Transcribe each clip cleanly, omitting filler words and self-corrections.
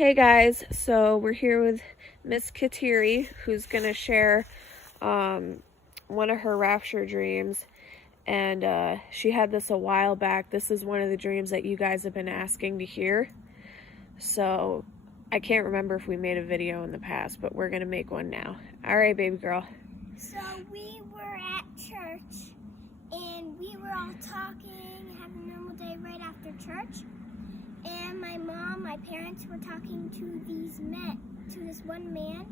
Hey guys, so we're here with Miss Katiriâ, who's going to share one of her rapture dreams. And she had this a while back. This is one of the dreams that you guys have been asking to hear. So I can't remember if we made a video in the past, but we're going to make one now. All right, baby girl. So we were at church and we were all talking, having a normal day right after church. And my mom, my parents were talking to these men, to this one man.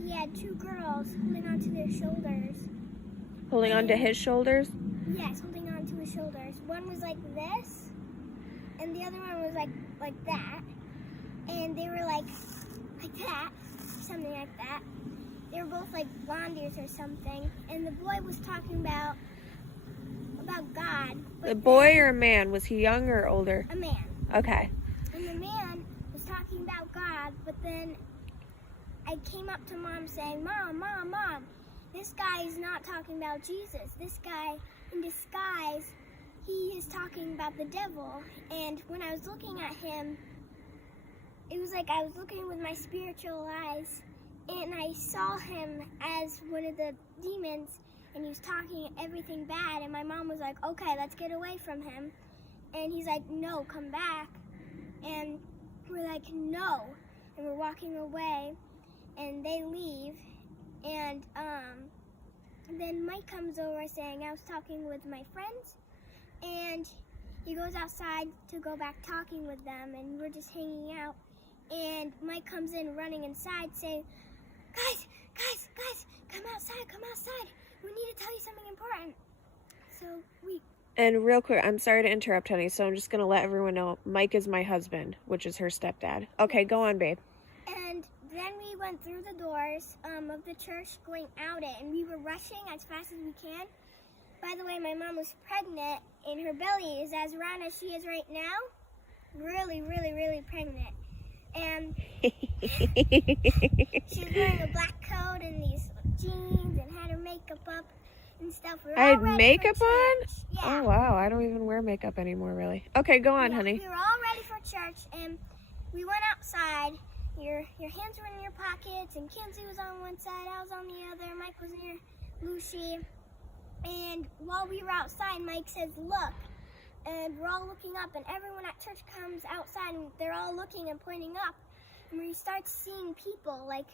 He had two girls holding onto their shoulders. Holding on to his shoulders? Yes, holding on to his shoulders. One was like this, and the other one was like that. And they were like that, something like that. They were both like blondies or something. And the boy was talking about God. The boy or a man? Was he young or older? A man. Okay. And the man was talking about God, but then I came up to Mom saying, Mom, this guy is not talking about Jesus. This guy, in disguise, he is talking about the devil. And when I was looking at him, it was like I was looking with my spiritual eyes, and I saw him as one of the demons, and he was talking everything bad. And my mom was like, okay, let's get away from him. And he's like, no, come back. And we're like, no. And we're walking away, and they leave. And then Mike comes over saying, I was talking with my friends. And he goes outside to go back talking with them, and we're just hanging out. And Mike comes in running inside saying, guys, come outside. We need to tell you something important. So And real quick, I'm sorry to interrupt, honey, so I'm just going to let everyone know Mike is my husband, which is her stepdad. Okay, go on, babe. And then we went through the doors of the church going out it, and we were rushing as fast as we can. By the way, my mom was pregnant, and her belly is as round as she is right now. Really, really, really pregnant. And she was wearing a black coat and these jeans and had her makeup up and stuff. I had makeup on? Yeah. Oh, wow. I don't even wear makeup anymore, really. Okay, go on, honey. We were all ready for church, and we went outside. Your hands were in your pockets, and Kenzie was on one side, I was on the other, Mike was near Lucy. And while we were outside, Mike says, look. And we're all looking up, and everyone at church comes outside, and they're all looking and pointing up. And we start seeing people, like,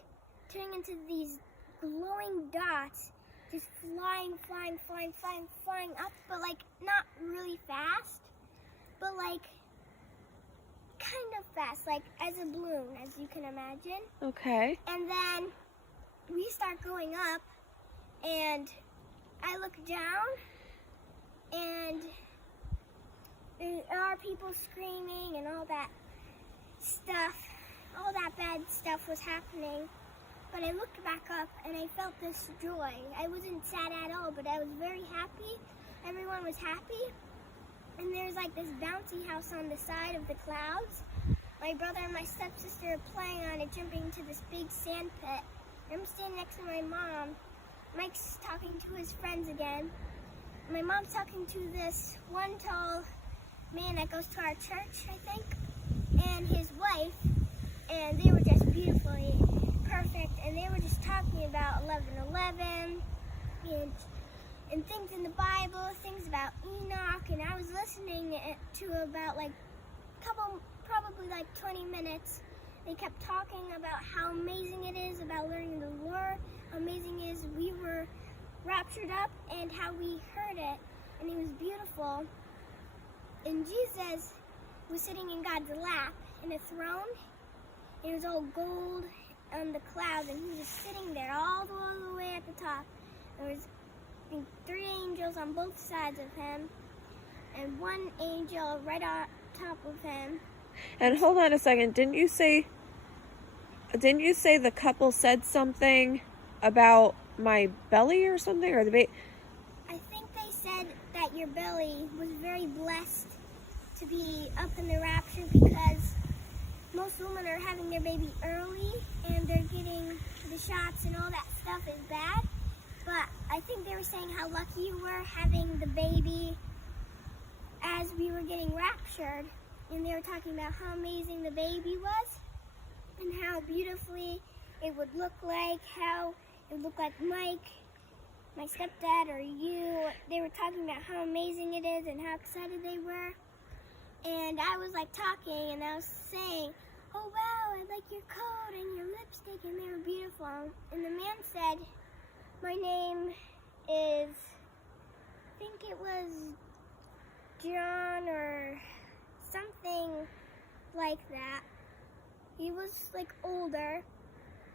turning into these glowing dots, just flying up, but, like, not really fast, but, like, kind of fast, like, as a balloon, as you can imagine. Okay. And then we start going up, and I look down, and there are people screaming and all that stuff. All that bad stuff was happening. But I looked back up and I felt this joy. I wasn't sad at all, but I was very happy. Everyone was happy. And there's like this bouncy house on the side of the clouds. My brother and my stepsister are playing on it, jumping into this big sand pit. I'm standing next to my mom. Mike's talking to his friends again. My mom's talking to this one tall man that goes to our church, I think, and his wife, and they were just beautifully perfect, and they were just talking about 11:11 and things in the Bible, things about Enoch, and I was listening to about probably 20 minutes. They kept talking about how amazing it is about learning the Lord, how amazing it is we were raptured up, and how we heard it, and it was beautiful. And Jesus was sitting in God's lap in a throne. It was all gold on the clouds, and he was sitting there all the way at the top. There was, I think, 3 angels on both sides of him, and 1 angel right on top of him. And hold on a second. Didn't you say the couple said something about my belly or something, or the baby? I think they said that your belly was very blessed to be up in the rapture, because most women are having their baby early and they're getting the shots and all that stuff is bad. But I think they were saying how lucky you were having the baby as we were getting raptured. And they were talking about how amazing the baby was. and how beautifully it would look like, how it would look like Mike, my stepdad, or you. They were talking about how amazing it is and how excited they were. And I was like talking and I was saying, oh wow, I like your coat and your lipstick, and they were beautiful. And the man said, my name is, I think it was John or something like that. He was like older,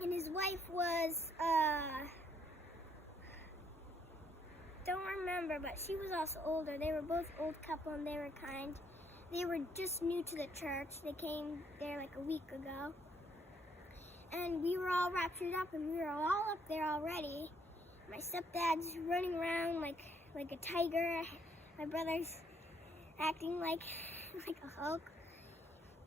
and his wife was, don't remember, but she was also older. They were both old couple and they were kind. They were just new to the church. They came there like a week ago. And we were all raptured up and we were all up there already. My stepdad's running around like a tiger. My brother's acting like a Hulk.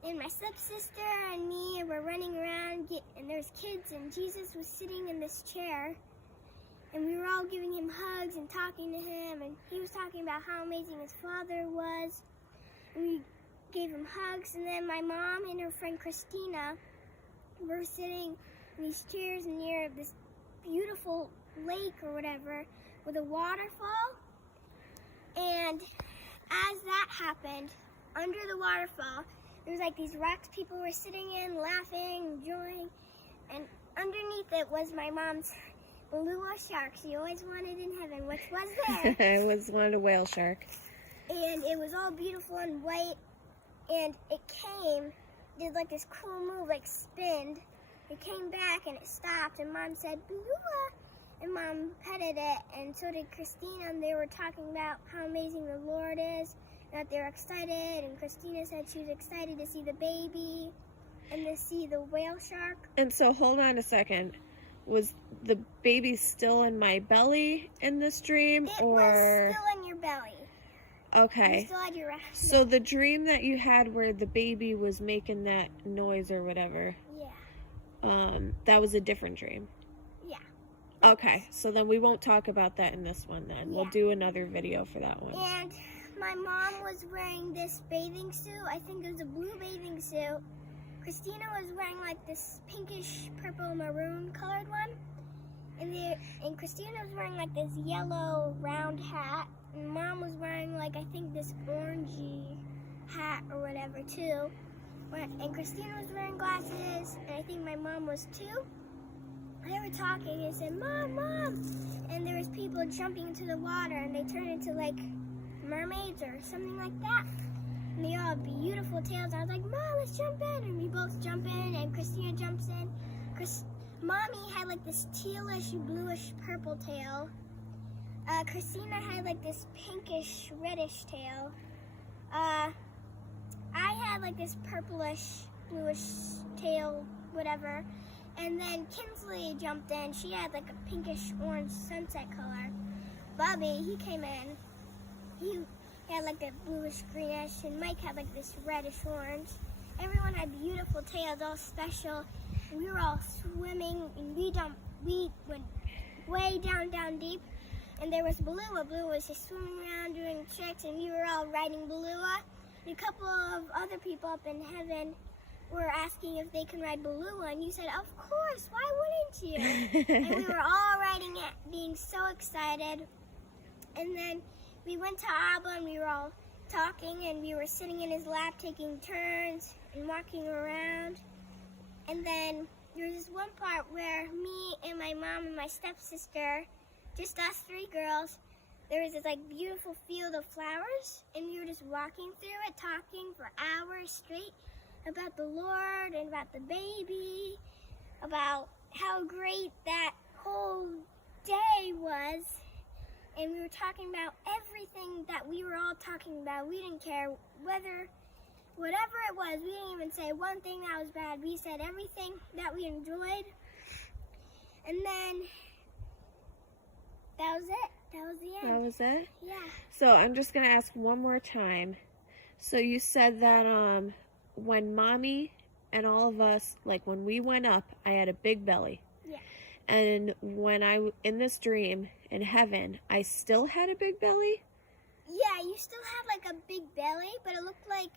And my stepsister and me were running around, and there's kids, and Jesus was sitting in this chair. And we were all giving him hugs and talking to him, and he was talking about how amazing his father was. And we gave him hugs, and then my mom and her friend Christina were sitting in these chairs near this beautiful lake or whatever with a waterfall. And as that happened, under the waterfall, there was like these rocks people were sitting in, laughing, enjoying, and underneath it was my mom's beluga shark she always wanted in heaven, which was there. It was one a whale shark. And it was all beautiful and white, and it did like this cool move, like spinned. It came back and it stopped, and Mom said, beluga, and Mom petted it, and so did Christina, and they were talking about how amazing the Lord is, and that they were excited, and Christina said she was excited to see the baby and to see the whale shark. And so, hold on a second. Was the baby still in my belly in this dream? It was still in your belly. Okay. You still had your rash. So the dream that you had where the baby was making that noise or whatever, that was a different dream. Yeah. Okay, so then we won't talk about that in this one then. Yeah. We'll do another video for that one. And my mom was wearing this bathing suit. I think it was a blue bathing suit. Christina was wearing like this pinkish purple maroon colored one. And Christina was wearing like this yellow round hat. And Mom was wearing like, I think, this orangey hat or whatever too. And Christina was wearing glasses, and I think my mom was too. They were talking and said, Mom, Mom! And there was people jumping into the water, and they turned into like mermaids or something like that. And they all had beautiful tails. I was like, Mom, let's jump in. And we both jump in, and Christina jumps in. Mommy had like this tealish, bluish, purple tail. Christina had like this pinkish, reddish tail. I had like this purplish, bluish tail, whatever. And then Kinsley jumped in. She had like a pinkish orange sunset color. Bobby, he came in. He had like a bluish greenish, and Mike had like this reddish orange. Everyone had beautiful tails, all special. And we were all swimming, and we went way down deep. And there was Beluga. Beluga was just swimming around doing tricks, and we were all riding Beluga. And a couple of other people up in heaven were asking if they can ride Beluga, and you said, of course, why wouldn't you? And we were all riding it, being so excited. And then we went to Abba, and we were all talking, and we were sitting in his lap taking turns and walking around. And then there was this one part where me and my mom and my stepsister, just us three girls, there was this like beautiful field of flowers, and we were just walking through it, talking for hours straight about the Lord and about the baby, about how great that whole day was. And we were talking about everything that we were all talking about. We didn't care whatever it was. We didn't even say one thing that was bad. We said everything that we enjoyed. And then that was it. That was the end. That was it? Yeah. So I'm just going to ask one more time. So you said that when Mommy and all of us, like when we went up, I had a big belly. Yeah. And when in this dream in heaven, I still had a big belly? Yeah, you still had like a big belly, but it looked like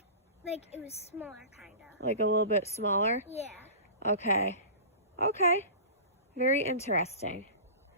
it was smaller, kind of. Like a little bit smaller? Yeah. Okay. Okay. Very interesting.